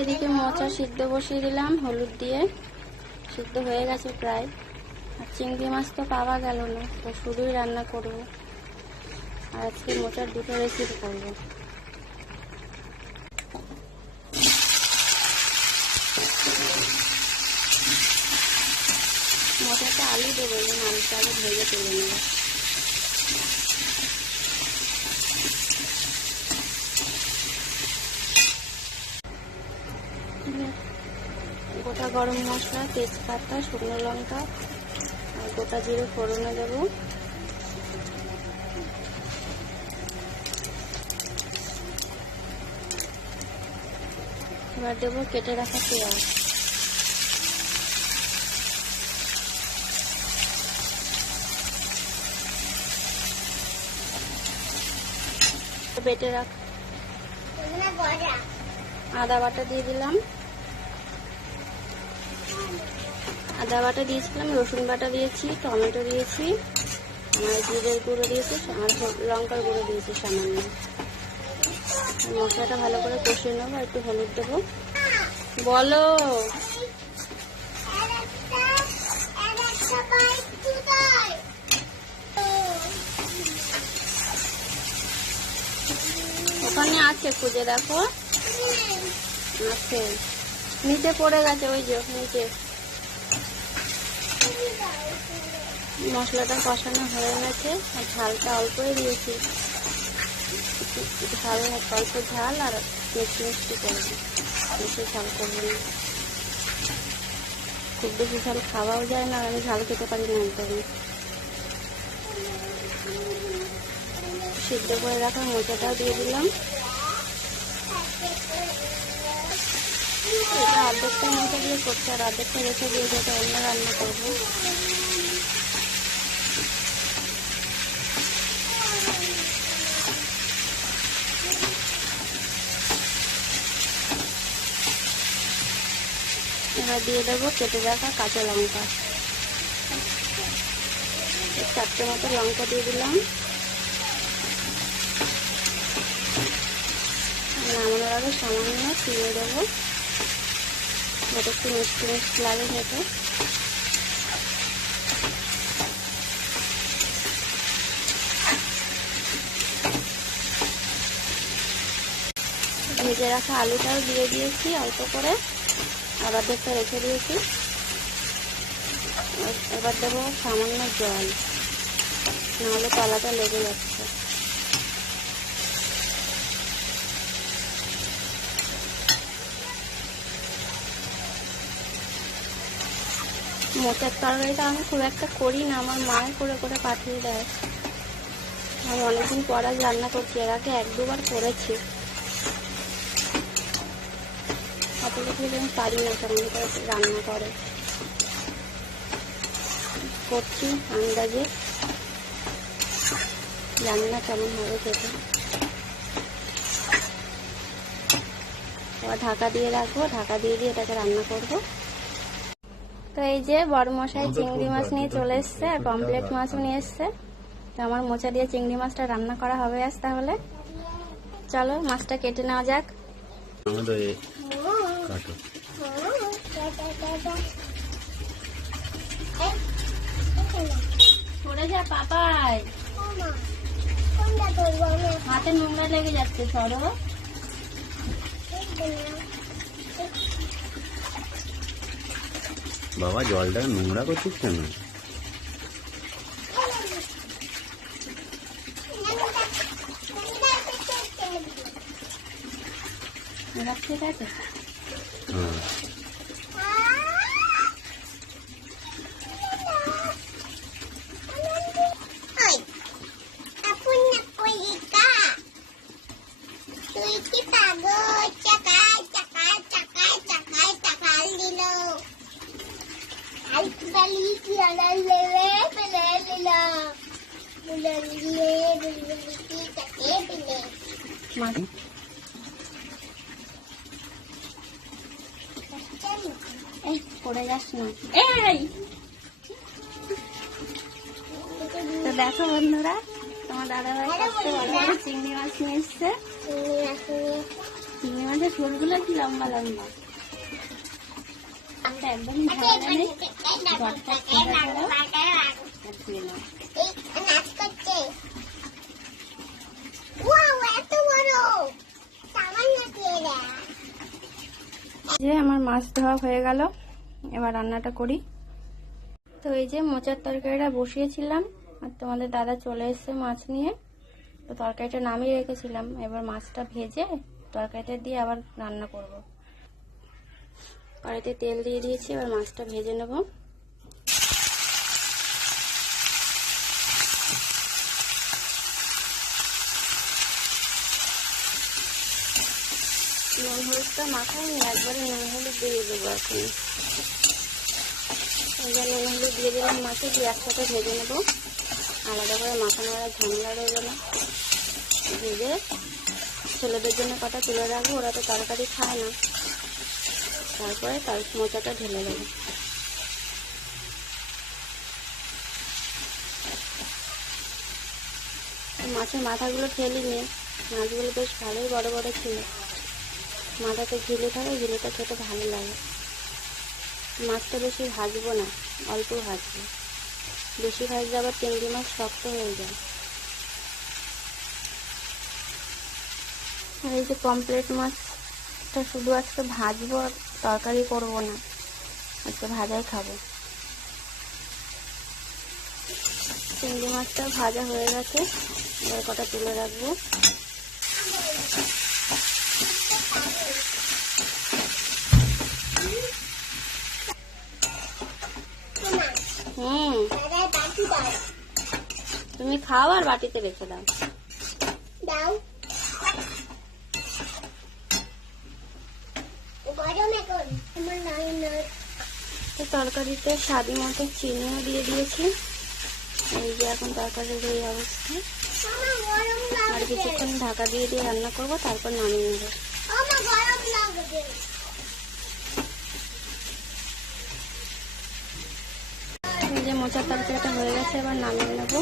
এদিকে মোচা সিদ্ধ বসিয়ে দিলাম হলুদ দিয়ে, সিদ্ধ হয়ে গেছে প্রায়। আর চিংড়ি মাছ তো পাওয়া গেল না, তো শুধুই রান্না করব। আর আজকে মোচার দুটো রেসিপি করব। মোচাতে আলু দেবো, আলুটা আগে ভেজে তুলে নেব। গোটা গরম মশলা, তেজপাতা, শুকনো লঙ্কা আর গোটা জিরে ফোড়নে দেবো। এবার দেবো কেটে রাখা পেঁয়াজ। বেটে রাখ আদা বাটা দিয়ে দিলাম, আদা বাটা দিয়েছিলাম, রসুন বাটা দিয়েছি, টমেটো দিয়েছি, আর জিরের গুঁড়ো দিয়েছি, আর লঙ্কার গুঁড়ো দিয়েছি সামান্য। মশলাটা ভালো করে কষিয়ে নেবো, একটু হলুদ দেবো। বলো, ওখানে আছে, খুঁজে দেখো, আছে, নিচে পড়ে গেছে, ওই যে নিচে। মশলাটা কষানো হয়ে গেছে, আর ঝালটা অল্পই দিয়েছি, ঝাল অল্প ঝাল আর মিষ্টি মিষ্টি করবো, বেশি ঝাল করবো না। খুব বেশি ঝাল খাওয়াও যায় না, আর আমি ঝাল খেতে পারি না একদমই। সিদ্ধ করে রাখা মোচাটাও দিয়ে দিলাম। এটা অর্ধেকটা মোচা দিয়ে করছি, আর অর্ধেকটা রেখে দিয়ে যেটা অন্য রান্না করবো। এবার দিয়ে দেবো কেটে রাখা কাঁচা লঙ্কা, 4টে মতো লঙ্কা দিয়ে দিলাম। নামানোর আগে সামান্য চিড়ে দেবো, যাতে একটু মিষ্টি মিষ্টি লাগে খেতে। ভেজে রাখা আলুটাও দিয়ে দিয়েছি অল্প করে, আবার দেখতে রেখে দিয়েছি। এবার দেবো সামান্য জল, নাহলে তলাটা লেগে যাচ্ছে। মোচার তরকারিটা আমি খুব একটা করি না, আমার মায়ের করে করে পাঠিয়ে দেয়। আমি অনেকদিন পর আজ রান্না করছি, এর আগে 1-2বার করেছি। অত কিছু আমি পারি না কেমন করে রান্না করে, করছি আন্দাজে, জানি না কেমন হবে খেতে। এবার ঢাকা দিয়ে রাখবো, ঢাকা দিয়ে দিয়ে এটাকে রান্না করবো। তো এই যে বড় মশাই চিংড়ি মাছ নিয়ে চলে এসছে, আর পমফ্রেট মাছও নিয়ে এসছে। তো আমার মোচা দিয়ে চিংড়ি মাছটা রান্না করা হবে আজ। তাহলে চলো মাছটা কেটে নেওয়া যাক। পড়ে যা পাপাই, হাতে নোংরা লেগে যাচ্ছে, সরো। বাবা জলটা নোংরা করছিস কেন? ঠিক আছে, এই পড়ে যাস না। এই তো দেখো বন্ধুরা, তোমার দাদাভাই কত বড় বড় চিংড়ি মাছ নিয়ে এসছে। চিংড়ি মাছের ঝোলগুলো কি লম্বা লম্বা, এটা একদমই ঝামেলা নেই। ঝটপট সোজা করো আর ধুয়ে নাও। যে আমার মাছ ধোয়া হয়ে গেল, এবার রান্নাটা করি। তো এই যে মোচার তরকারিটা বসিয়েছিলাম, আর তোমাদের দাদা চলে এসেছে মাছ নিয়ে। তো তরকারিটা নামিয়ে রেখেছিলাম, এবার মাছটা ভেজে তরকারিটা দিয়ে আবার রান্না করব। কড়াইতে তেল দিয়ে দিয়েছি, এবার মাছটা ভেজে নেব। নুন হলুদটা মাখাইনি, একবারে নুন হলুদ দিয়ে দেবো এখন। এবার নুন হলুদ দিয়ে দিলাম মাছে, দিয়ে একসাথে ভেজে নেবো। আলাদা করে মাখানোর আর ঝামেলা রইবে না। ভেজে ছেলেদের জন্য কটা তুলে রাখবো, ওরা তো তরকারি খায় না। তারপরে তার মোচাটা ঢেলে দেবো। মাছের মাথাগুলো ফেলি নিয়ে, মাছগুলো বেশ ভালোই বড় বড় ছিল। মাথাতে ঝিলে থাকে, ঝিলেটা খেতে ভালো লাগে। মাছটা বেশি ভাজবো না, অল্প ভাজবো। বেশি ভাজলে আবার চিংড়ি মাছ শক্ত হয়ে যায়। আর এই যে পমফ্রেট মাছটা শুধু আজকে ভাজবো, আর তরকারি করবো না, আজকে ভাজাই খাবো। চিংড়ি মাছটা ভাজা হয়ে গেছে, এবার কটা তুলে রাখবো। তুমি খাও আর বাটিতে রেখে দাও। তো তরকারিতে স্বাদ মতো চিনিও দিয়ে দিয়েছি। এই যে এখন তরকারির এই অবস্থা। আর কিছুক্ষণ ঢাকা দিয়ে দিয়ে রান্না করবো, তারপর নামিয়ে নেবো। এই যে মোচার তরকারিটা হয়ে গেছে, এবার নামিয়ে নেবো।